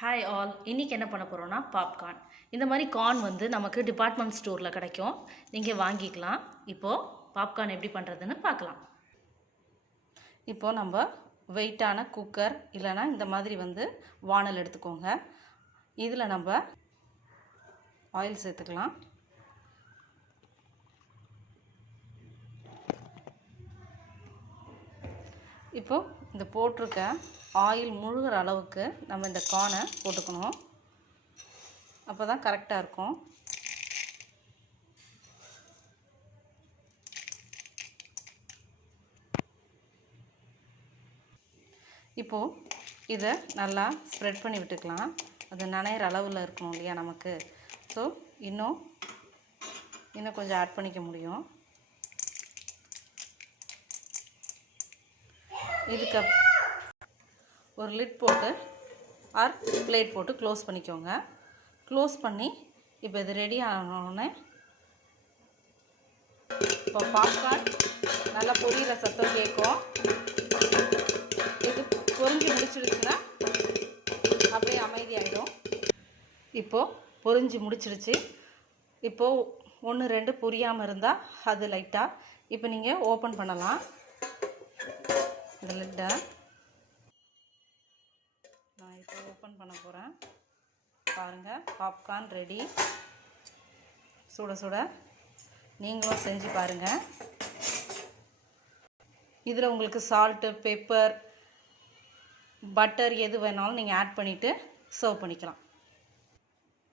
Hi all, இன்றைக்கி என்ன பண்ண போகிறோன்னா பாப்கார்ன். இந்த மாதிரி கார்ன் வந்து நமக்கு டிபார்ட்மெண்ட் ஸ்டோரில் கிடைக்கும், நீங்கள் வாங்கிக்கலாம். இப்போது பாப்கார்ன் எப்படி பண்ணுறதுன்னு பார்க்கலாம். இப்போது நம்ம வெயிட்டான குக்கர் இல்லைனா இந்த மாதிரி வந்து வானல் எடுத்துக்கோங்க. இதில் நம்ம ஆயில் சேர்த்துக்கலாம். இப்போது இந்த போட்டிருக்க ஆயில் முழுகிற அளவுக்கு நம்ம இந்த கார்னை போட்டுக்கணும். அப்போ தான் கரெக்டாக இருக்கும். இப்போது இதை நல்லா ஸ்ப்ரெட் பண்ணி விட்டுக்கலாம். அது நனையிற அளவில் இருக்கணும் இல்லையா நமக்கு. ஸோ இன்னும் கொஞ்சம் ஆட் பண்ணிக்க முடியும். இதுக்கு ஒரு லிட் போட்டு ஆர் பிளேட் போட்டு க்ளோஸ் பண்ணிக்கோங்க. க்ளோஸ் பண்ணி இப்போ இது ரெடி ஆனோடனே இப்போ பாப்கார்ன் நல்லா பொரியிற சத்தம் கேட்கும். இது பொரிஞ்சு முடிச்சிடுச்சுன்னா அப்படியே அமைதியாகிடும். இப்போது பொரிஞ்சு முடிச்சிடுச்சு. இப்போது 1-2 பொரியாமல் இருந்தால் அது லைட்டாக இப்போ நீங்கள் ஓப்பன் பண்ணலாம். இந்த லிட்டை நான் இப்போ ஓப்பன் பண்ண போகிறேன். பாருங்கள், பாப்கார்ன் ரெடி. சுட சுட நீங்களும் செஞ்சு பாருங்கள். இதில் உங்களுக்கு சால்ட்டு, பெப்பர், பட்டர் எது வேணாலும் நீங்கள் ஆட் பண்ணிவிட்டு சர்வ் பண்ணிக்கலாம்.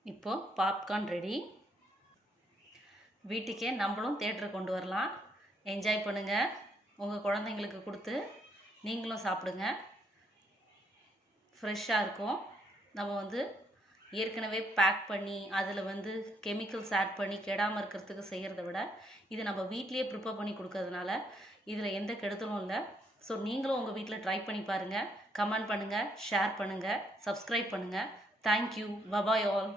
இப்போது பாப்கார்ன் ரெடி. வீட்டுக்கே நம்மளும் தேட்டருக்கு கொண்டு வரலாம். என்ஜாய் பண்ணுங்கள். உங்கள் குழந்தைங்களுக்கு கொடுத்து நீங்களும் சாப்பிடுங்க. ஃப்ரெஷ்ஷாக இருக்கும். நம்ம வந்து ஏற்கனவே பேக் பண்ணி அதில் வந்து கெமிக்கல்ஸ் ஆட் பண்ணி கெடாமல் இருக்கிறதுக்கு செய்கிறத விட இது நம்ம வீட்லேயே ப்ரிப்பேர் பண்ணி கொடுக்கறதுனால இதில் எந்த கெடுதலும் இல்லை. ஸோ நீங்களும் உங்கள் வீட்டில் ட்ரை பண்ணி பாருங்கள். கமெண்ட் பண்ணுங்கள், ஷேர் பண்ணுங்கள், சப்ஸ்கிரைப் பண்ணுங்கள். தேங்க்யூ. Bye bye all.